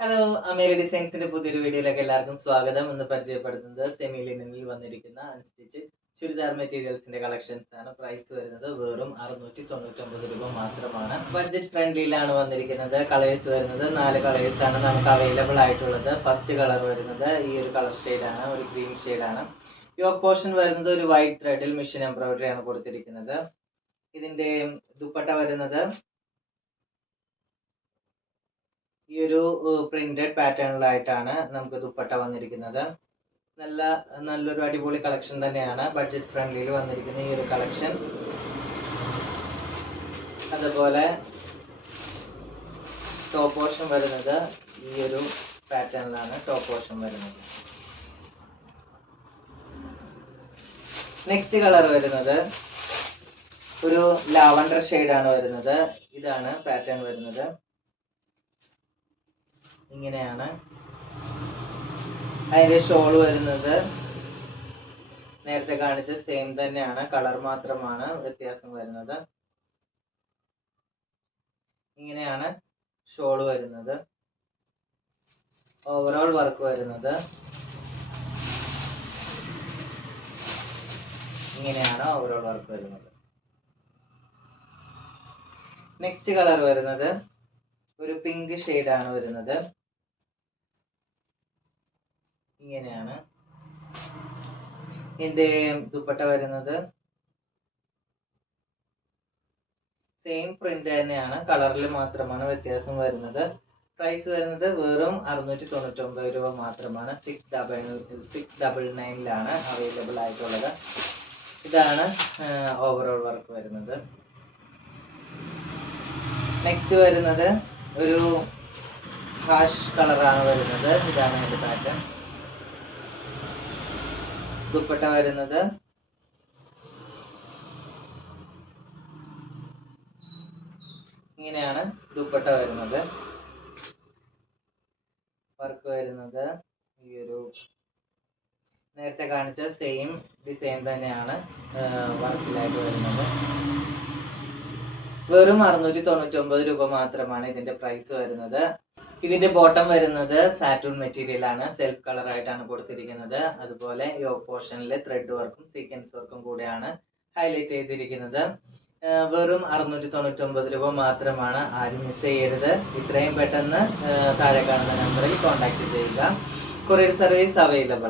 Hello, Amelie ഡിസൈൻസിന്റെ പുതിയൊരു വീഡിയോയിലേക്ക് എല്ലാവർക്കും സ്വാഗതം. ഇന്ന് പരിചയപ്പെടുത്തുന്നത് സെമി ലിനനിൽ വന്നിരിക്കുന്ന അൺസ്റ്റിച്ച് ചുരിദാർ മെറ്റീരിയൽസിന്റെ കളക്ഷൻസ് ആണ്. പ്രൈസ് വരുന്നത് വെറും 699 രൂപ മാത്രമാണ്. ബഡ്ജറ്റ് ഫ്രണ്ട്ലിയിലാണ് വന്നിരിക്കുന്നത്. കളേഴ്സ് വരുന്നത് 4 കളേഴ്സ് ആണ് നമുക്ക് അവൈലബിൾ ആയിട്ടുള്ളത്. ഫസ്റ്റ് കളർ വരുന്നത് ഈ ഒരു കളർ ഷെയ്ഡാണ്, ഒരു ഗ്രീൻ ഷെയ്ഡാണ്. യോക്ക് പോർഷൻ വരുന്നത് ഒരു വൈറ്റ് ത്രെഡിൽ മെഷീൻ എംബ്രോയിഡറി ആണ് കൊടുത്തിരിക്കുന്നത്. ഇതിന്റെ ദുപ്പട്ട വരുന്നത് ഈ ഒരു പ്രിന്റഡ് പാറ്റേണിലായിട്ടാണ് നമുക്ക് ദുപ്പട്ട വന്നിരിക്കുന്നത്. നല്ലൊരു അടിപൊളി കളക്ഷൻ തന്നെയാണ്. ബഡ്ജറ്റ് ഫ്രണ്ട്ലിയിൽ വന്നിരിക്കുന്ന ഈ ഒരു കളക്ഷൻ. അതുപോലെ ടോപ്പ് പോർഷൻ വരുന്നത് ഈ ഒരു പാറ്റേണിലാണ് ടോപ്പ് പോർഷൻ വരുന്നത്. നെക്സ്റ്റ് കളർ വരുന്നത് ഒരു ലാവണ്ടർ ഷെയ്ഡാണ് വരുന്നത്. ഇതാണ് പാറ്റേൺ വരുന്നത്. ഇങ്ങനെയാണ് അതിന്റെ ഷോൾ വരുന്നത്. നേരത്തെ കാണിച്ച സെയിം തന്നെയാണ്, കളർ മാത്രമാണ് വ്യത്യാസം വരുന്നത്. ഇങ്ങനെയാണ് ഷോൾ വരുന്നത്. ഓവറോൾ വർക്ക് വരുന്നത് ഇങ്ങനെയാണ് ഓവറോൾ വർക്ക് വരുന്നത്. നെക്സ്റ്റ് കളർ വരുന്നത് ഒരു പിങ്ക് ഷെയ്ഡാണ് വരുന്നത്. ഇങ്ങനെയാണ് ഇതിന്റെ ദുപ്പട്ട വരുന്നത്. സെയിം പ്രിന്റ് തന്നെയാണ്, കളറിൽ മാത്രമാണ് വ്യത്യാസം വരുന്നത്. പ്രൈസ് വരുന്നത് വെറും 699 രൂപ മാത്രമാണ്. 699 അവൈലബിൾ ആയിട്ടുള്ളത്. ഇതാണ് ഓവറോൾ വർക്ക് വരുന്നത്. നെക്സ്റ്റ് വരുന്നത് ഒരു ഹാഷ് കളറാണ് വരുന്നത്. ഇതാണ് അതിന്റെ പാറ്റേൺ. ദുപ്പട്ട വരുന്നത് ഇങ്ങനെയാണ് ദുപ്പട്ട വരുന്നത്. വർക്ക് വരുന്നത് ഈ ഒരു നേരത്തെ കാണിച്ച സെയിം ഡിസൈൻ തന്നെയാണ് വർക്കിലായിട്ട് വരുന്നത്. വെറും 699 രൂപ മാത്രമാണ് ഇതിന്റെ പ്രൈസ് വരുന്നത്. ഇതിന്റെ ബോട്ടം വരുന്നത് സാറ്റൂൺ മെറ്റീരിയൽ ആണ്. സെൽഫ് കളർ ആയിട്ടാണ് കൊടുത്തിരിക്കുന്നത്. അതുപോലെ യോക്ക് പോർഷനിൽ ത്രെഡ് വർക്കും സീക്വൻസ് വർക്കും കൂടെയാണ് ഹൈലൈറ്റ് ചെയ്തിരിക്കുന്നത്. വെറും 699 രൂപ മാത്രമാണ്. ആരും മിസ് ചെയ്യരുത്. ഇത്രയും പെട്ടെന്ന് താഴെ കാണുന്ന നമ്പറിൽ കോൺടാക്ട് ചെയ്യുക. Courier service available.